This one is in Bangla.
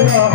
Yeah.